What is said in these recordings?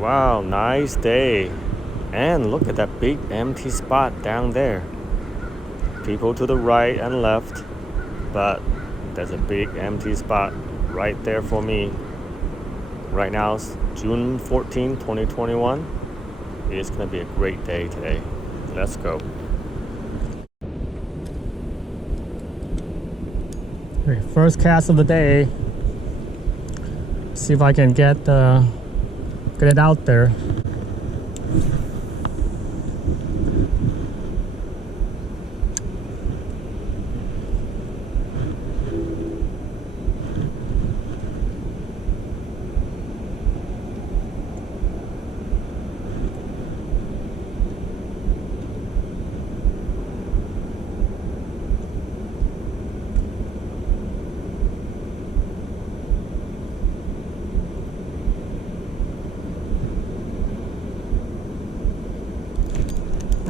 Wow, nice day. And look at that big empty spot down there. People to the right and left, but there's a big empty spot right there for me. Right now it's June 14, 2021. It's gonna be a great day today. Let's go. Okay, first cast of the day. See if I can get it out there.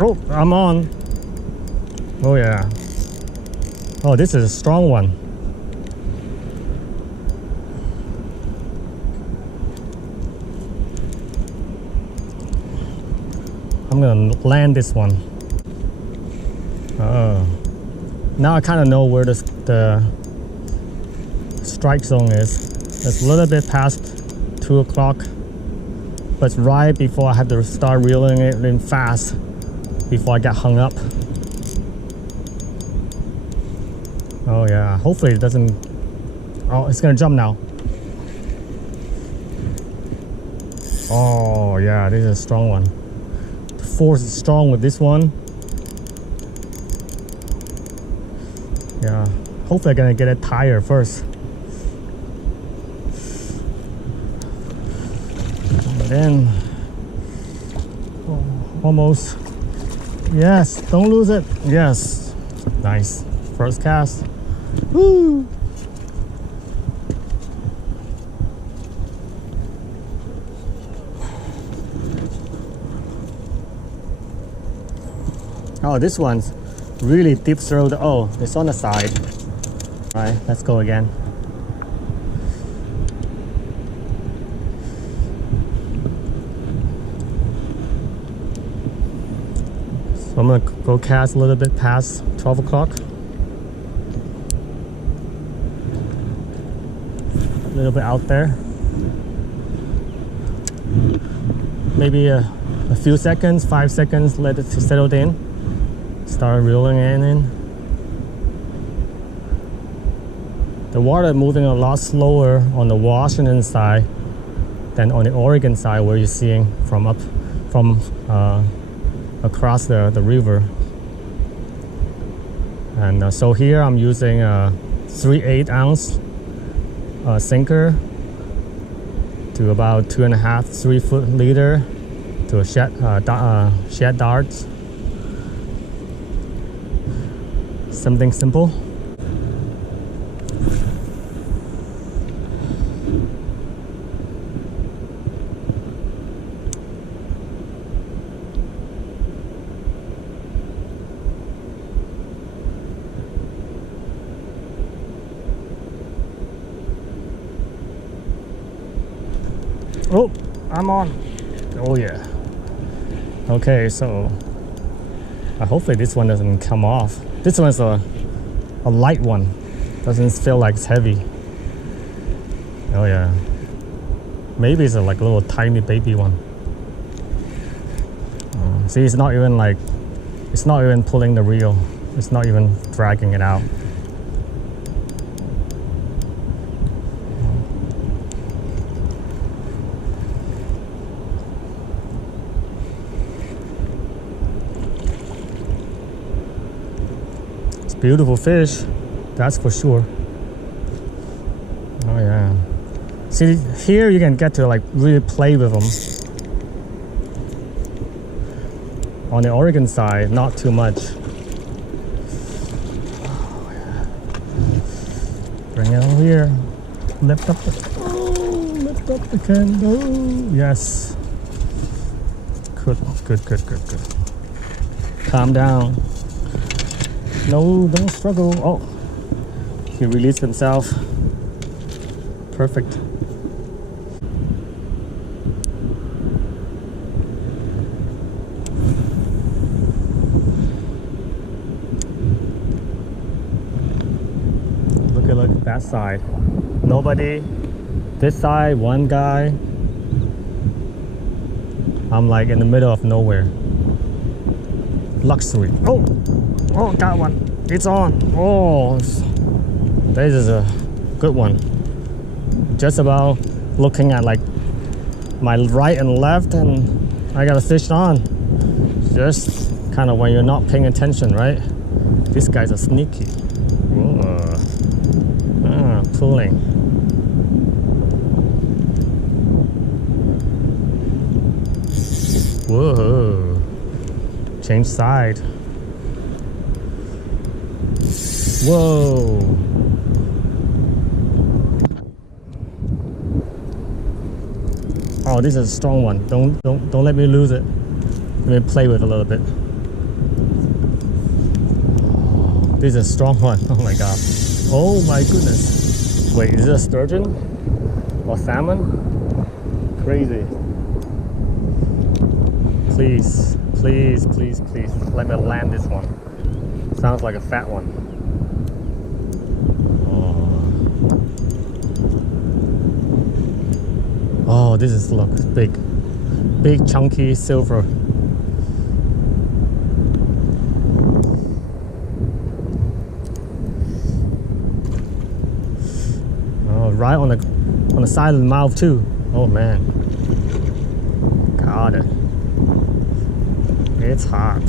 Oh, I'm on. Oh yeah. Oh, this is a strong one. I'm gonna land this one. Oh. Now I kind of know where the strike zone is. It's a little bit past 2 o'clock, but it's right before I have to start reeling it in fast before I get hung up. Oh yeah, hopefully it doesn't. Oh, it's gonna jump now. Oh yeah, this is a strong one. The force is strong with this one. Yeah, hopefully I'm gonna get it tired first. And then, oh, almost. Yes, don't lose it. Yes, nice. First cast. Woo! Oh, this one's really deep throat. Oh, it's on the side. All right, let's go again. So I'm gonna go cast a little bit past 12 o'clock. A little bit out there. Maybe a few seconds, 5 seconds, let it settle in. Start reeling it in. The water moving a lot slower on the Washington side than on the Oregon side, where you're seeing from across the river. And so here I'm using a 3/8 ounce sinker to about 2.5, 3 foot leader to a Shad darts. Something simple. Oh, I'm on. Oh yeah. Okay, so hopefully this one doesn't come off. This one's a light one. Doesn't feel like it's heavy. Oh yeah. Maybe it's like a little tiny baby one. See, it's not even pulling the reel. It's not even dragging it out. Beautiful fish, that's for sure. Oh yeah. See, here you can get to like really play with them. On the Oregon side, not too much. Oh, yeah. Bring it over here. Lift up the candle. Yes. Good. Calm down. No, don't struggle. Oh, he released himself. Perfect. that side. Nobody. This side, one guy. I'm like in the middle of nowhere. Luxury. Oh, got one. It's on. Oh, this is a good one. Just about looking at like my right and left, and I got a fish on. Just kind of when you're not paying attention, right? These guys are sneaky. Pulling. Whoa. Change side. Whoa. Oh, this is a strong one. Don't let me lose it. Let me play with it a little bit. This is a strong one. Oh my god. Oh my goodness. Wait, is it a sturgeon or salmon? Crazy. Please, please, please, please let me land this one. Sounds like a fat one. Oh, this is, look, big chunky silver. Oh, right on the side of the mouth too. Oh man, got it. It's hot.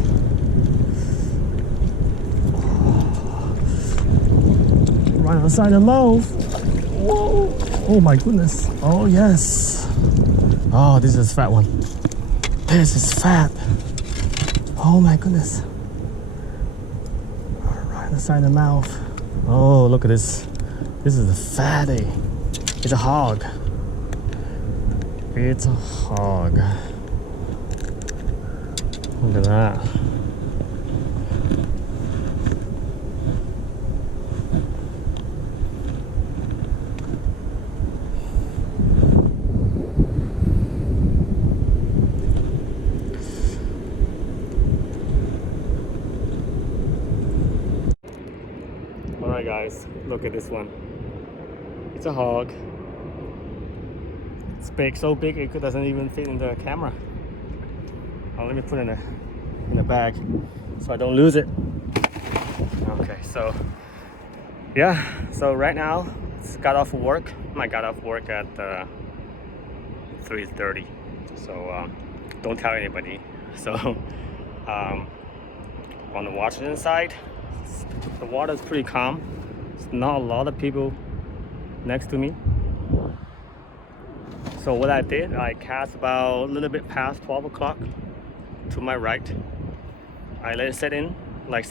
Right on the side of the mouth. Whoa. Oh my goodness. Oh yes. Oh, this is a fat one. This is fat. Oh my goodness. Right on the side of the mouth. Oh, look at this. This is a fatty. It's a hog. It's a hog. Look at that. Alright guys, look at this one. It's a hog. It's big, so big it doesn't even fit in the camera. Oh, let me put it in a bag so I don't lose it. Okay, so yeah, so right now got off work. I got off work at 3:30. So don't tell anybody. So on the Washington side, the water is pretty calm. There's not a lot of people next to me. So what I did, I cast about a little bit past 12 o'clock to my right. I let it set in, like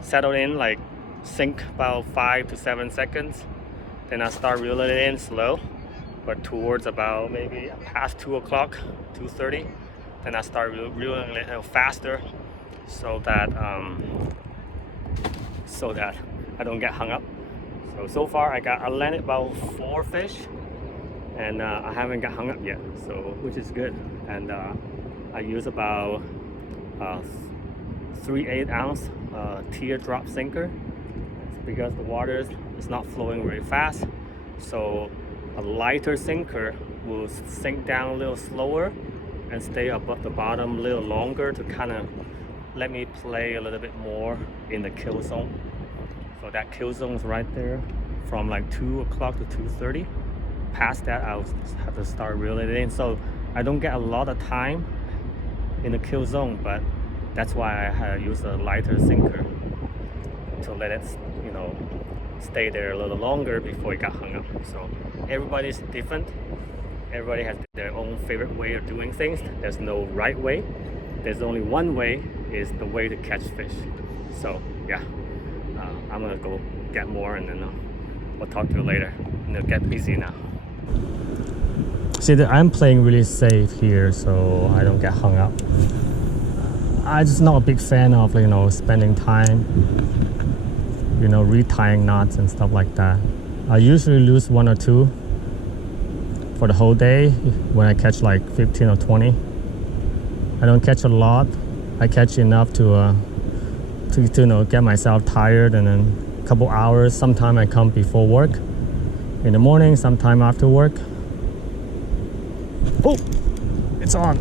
settle in, like sink about 5 to 7 seconds. Then I start reeling it in slow, but towards about maybe past 2 o'clock, 2:30. Then I start reeling it a little faster so that I don't get hung up. So far I landed about 4 fish, and I haven't got hung up yet, so which is good. And I use about 3/8 ounce teardrop sinker. It's because the water is not flowing very fast, so a lighter sinker will sink down a little slower and stay above the bottom a little longer to kind of let me play a little bit more in the kill zone. So that kill zone is right there from like 2 o'clock to 2:30. Past that, I'll have to start reeling it in. So I don't get a lot of time in the kill zone, but that's why I use a lighter sinker to let it, you know, stay there a little longer before it got hung up. So everybody's different. Everybody has their own favorite way of doing things. There's no right way. There's only one way, is the way to catch fish. So yeah, I'm gonna go get more, and then we'll talk to you later. I'm gonna get busy now. See, I'm playing really safe here, so I don't get hung up. I'm just not a big fan of, you know, spending time, you know, retying knots and stuff like that. I usually lose 1 or 2 for the whole day when I catch like 15 or 20. I don't catch a lot. I catch enough to you know, get myself tired, and then a couple hours. Sometimes I come before work in the morning, sometime after work. Oh, it's on.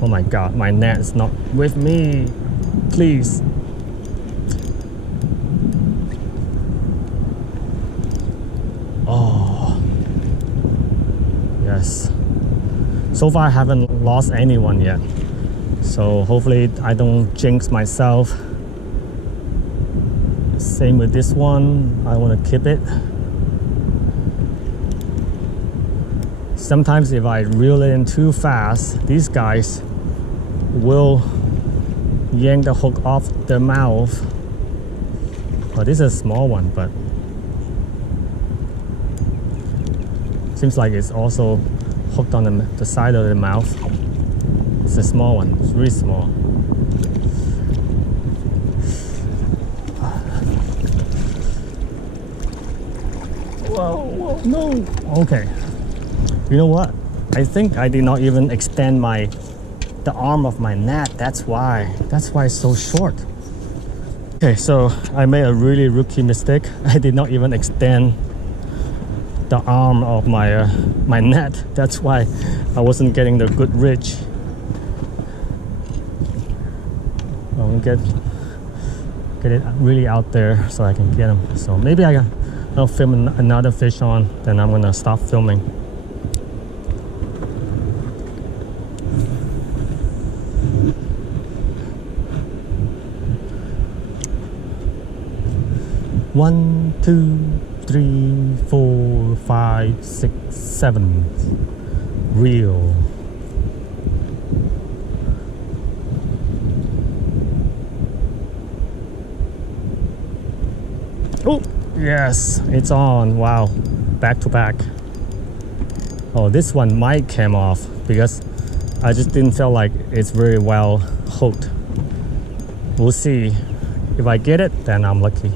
Oh my god, my net is not with me. Please. Oh, yes. So far I haven't lost anyone yet. So hopefully I don't jinx myself. Same with this one. I want to keep it. Sometimes if I reel it in too fast, these guys will yank the hook off their mouth. Oh, this is a small one, but seems like it's also hooked on the side of the mouth. It's a small one. It's really small. Whoa, no. Okay. You know what? I think I did not even extend the arm of my net. That's why it's so short. Okay, so I made a really rookie mistake. I did not even extend the arm of my net. That's why I wasn't getting the good reach. I'll get it really out there so I can get them. So maybe I'll film another fish on, then I'm gonna stop filming. One, two, 3, 4, 5, 6, 7. Reel. Oh, yes, it's on. Wow, back to back. Oh, this one might come off because I just didn't feel like it's very well hooked. We'll see. If I get it, then I'm lucky.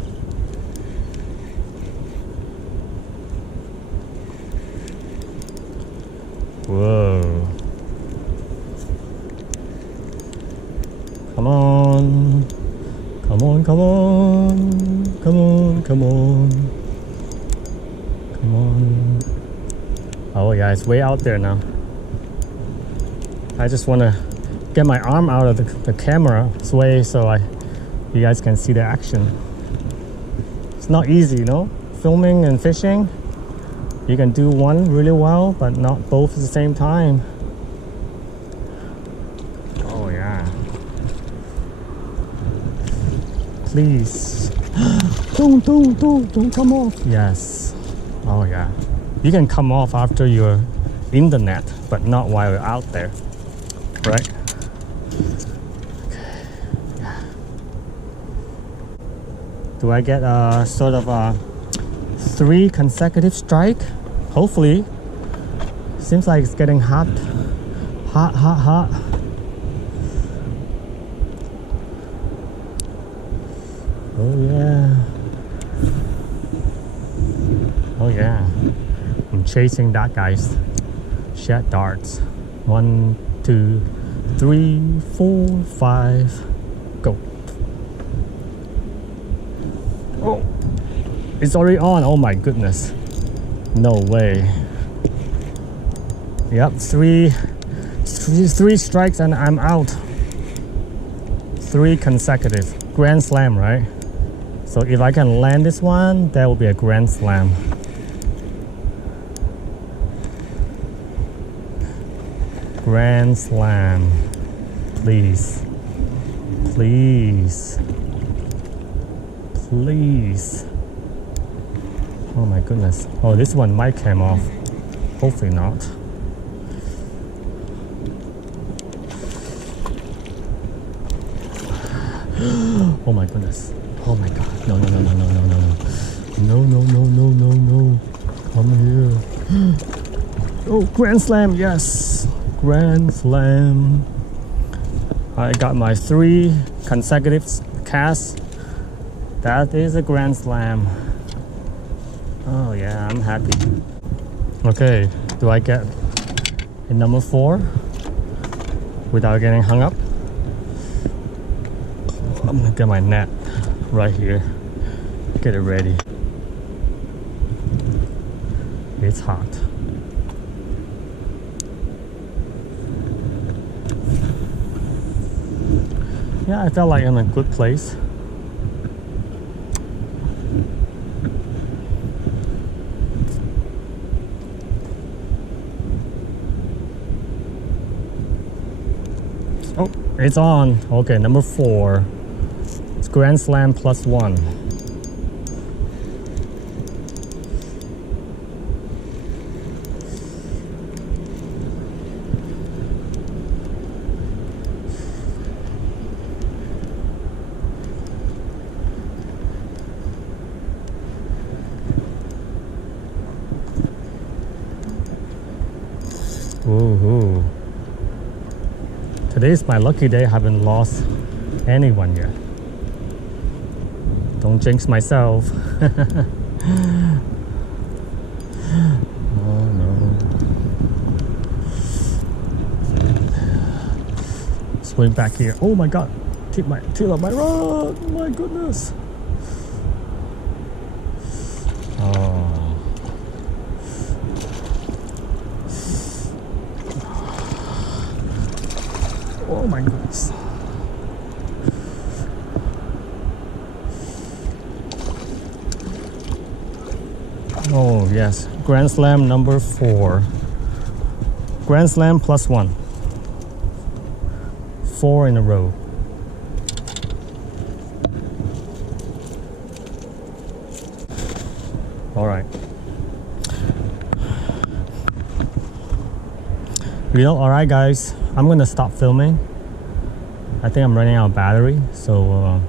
Whoa. Come on. Come on, come on. Come on, come on. Come on. Oh yeah, it's way out there now. I just want to get my arm out of the camera's way so you guys can see the action. It's not easy, you know? Filming and fishing. You can do one really well, but not both at the same time. Oh yeah. Please. Don't come off. Yes. Oh yeah. You can come off after you're in the net, but not while you're out there. Right? Okay. Yeah. Do I get a sort of a 3 consecutive strike? Hopefully. Seems like it's getting hot. Hot. Oh yeah. Oh yeah. I'm chasing that, guys. Shad darts. 1, 2, 3, 4, 5. Go. Oh. It's already on. Oh my goodness. No way. Yep, three strikes and I'm out. 3 consecutive. Grand slam, right? So if I can land this one, that will be a grand slam. Grand slam. Please. Please. Please. Oh my goodness. Oh, this one might come off. Hopefully not. Oh my goodness. Oh my god. No. No. Come here. Oh, grand slam. Yes. Grand slam. I got my 3 consecutive casts. That is a grand slam. Oh yeah, I'm happy. Okay, do I get a number 4 without getting hung up? I'm gonna get my net right here. Get it ready. It's hot. Yeah, I felt like I'm in a good place. Oh, it's on. Okay, number 4. It's Grand Slam +1. Woohoo. Today's my lucky day. I haven't lost anyone yet. Don't jinx myself. Oh no. Swing back here. Oh my god. Till my rod. My goodness. Oh. Oh my goodness. Oh yes, Grand Slam number 4. Grand Slam +1. 4 in a row. All right. All right, guys. I'm gonna stop filming. I think I'm running out of battery, so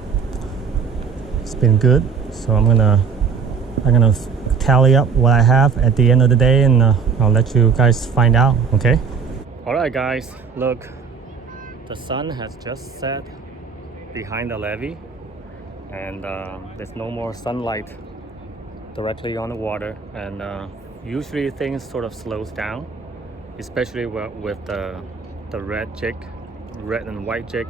it's been good. So I'm gonna tally up what I have at the end of the day, and I'll let you guys find out. Okay. All right, guys. Look, the sun has just set behind the levee, and there's no more sunlight directly on the water, and usually things sort of slows down, especially with the red and white jig.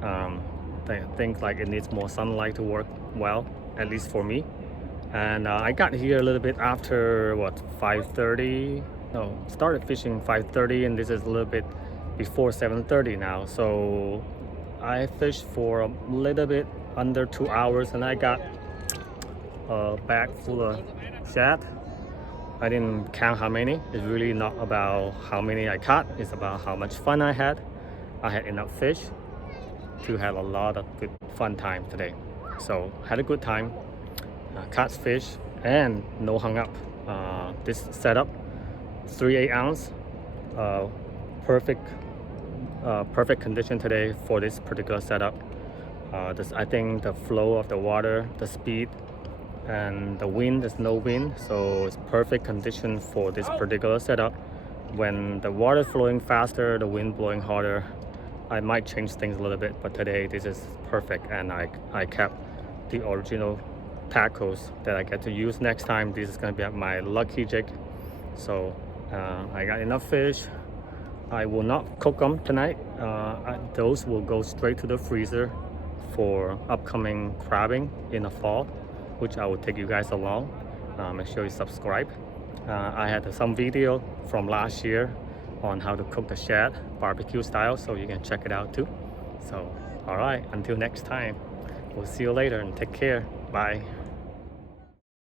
I think like it needs more sunlight to work well, at least for me. And I got here a little bit after 5:30. No, started fishing 5:30, and this is a little bit before 7:30 now. So I fished for a little bit under 2 hours, and I got a bag full of shad. I didn't count how many. It's really not about how many I caught. It's about how much fun I had. I had enough fish to have a lot of good fun time today. So had a good time. Caught fish and no hung up. This setup, 3/8 ounce, perfect condition today for this particular setup. I think the flow of the water, the speed, and the wind, there's no wind, so it's perfect condition for this particular setup. When the water flowing faster, the wind blowing harder, I might change things a little bit, but today this is perfect, and I kept the original tackles that I get to use next time. This is going to be my lucky jig. So I got enough fish. I will not cook them tonight. Those will go straight to the freezer for upcoming crabbing in the fall, which I will take you guys along. Make sure you subscribe. I had some video from last year on how to cook the shad barbecue style, so you can check it out too. So all right, until next time, we'll see you later, and take care. Bye.